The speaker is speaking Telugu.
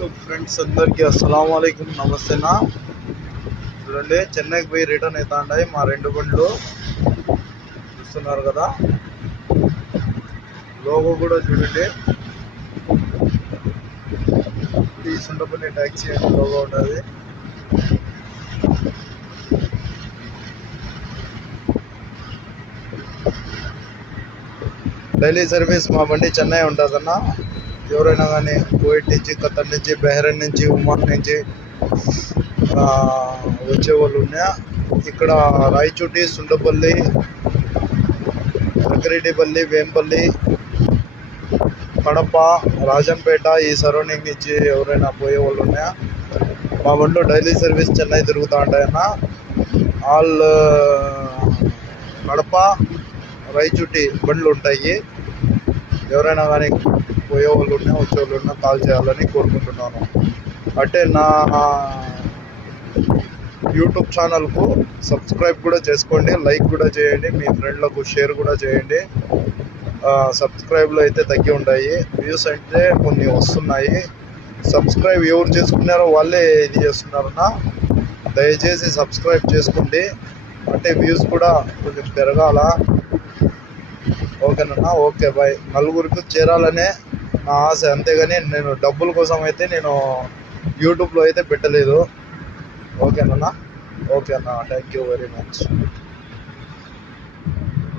యూట్యూబ్ ఫ్రెండ్స్ అందరికీ అస్సలాము అలైకుం, నమస్తేనా. చూడండి, చెన్నైకి పోయి రిటర్న్ అవుతా ఉన్నాయి మా రెండు బండ్లు. చూస్తున్నారు కదా, లోగో కూడా చూడండి. ఈ సుండపల్లి ట్యాక్సీ అని లోగో ఉంటుంది. డైలీ సర్వీస్ మా బండి చెన్నై ఉంటుందన్న. ఎవరైనా కానీ కువైట్ నుంచి, ఖతర్ నుంచి, బహ్రెయిన్ నుంచి, ఒమాన్ నుంచి వచ్చేవాళ్ళు ఉన్నా. ఇక్కడ రాయచోటి, సుండపల్లి, రంగారెడ్డిపల్లి, వేంపల్లి, కడప, రాజంపేట ఈ సరౌండింగ్ నుంచి ఎవరైనా పోయే వాళ్ళు ఉన్నా. మా బండిలో డైలీ సర్వీస్ చెన్నై తిరుగుతూ ఉంటాయన్న. ఆల్ కడప, రాయచోటి బండ్లు ఉంటాయి. ఎవరైనా కానీ పోయే వాళ్ళు ఉన్నా, వచ్చేవాళ్ళు ఉన్నా కాల్ చేయాలని కోరుకుంటున్నాను. అంటే నా యూట్యూబ్ ఛానల్కు సబ్స్క్రైబ్ కూడా చేసుకోండి, లైక్ కూడా చేయండి, మీ ఫ్రెండ్లకు షేర్ కూడా చేయండి. సబ్స్క్రైబ్లో అయితే తగ్గి ఉన్నాయి, వ్యూస్ అంటే కొన్ని వస్తున్నాయి. సబ్స్క్రైబ్ ఎవరు చేసుకున్నారో వాళ్ళే ఇది చేస్తున్నారన్న. దయచేసి సబ్స్క్రైబ్ చేసుకోండి, అంటే వ్యూస్ కూడా కొంచెం పెరగాల. ఓకేనన్నా, ఓకే బాయ్. నలుగురికి చేరాలనే నా ఆశ, అంతేగాని నేను డబ్బుల కోసం అయితే నేను యూట్యూబ్లో అయితే పెట్టలేదు. ఓకేనన్నా, ఓకే అన్న, థ్యాంక్ యూ వెరీ మచ్.